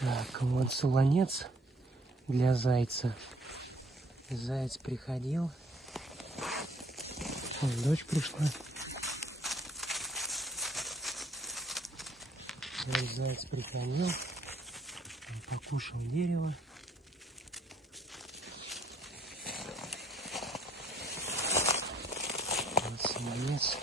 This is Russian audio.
Так, вот солонец для зайца. Заяц приходил. Вот дочь пришла. Вот заяц приходил. Он покушал дерево. Вот солонец.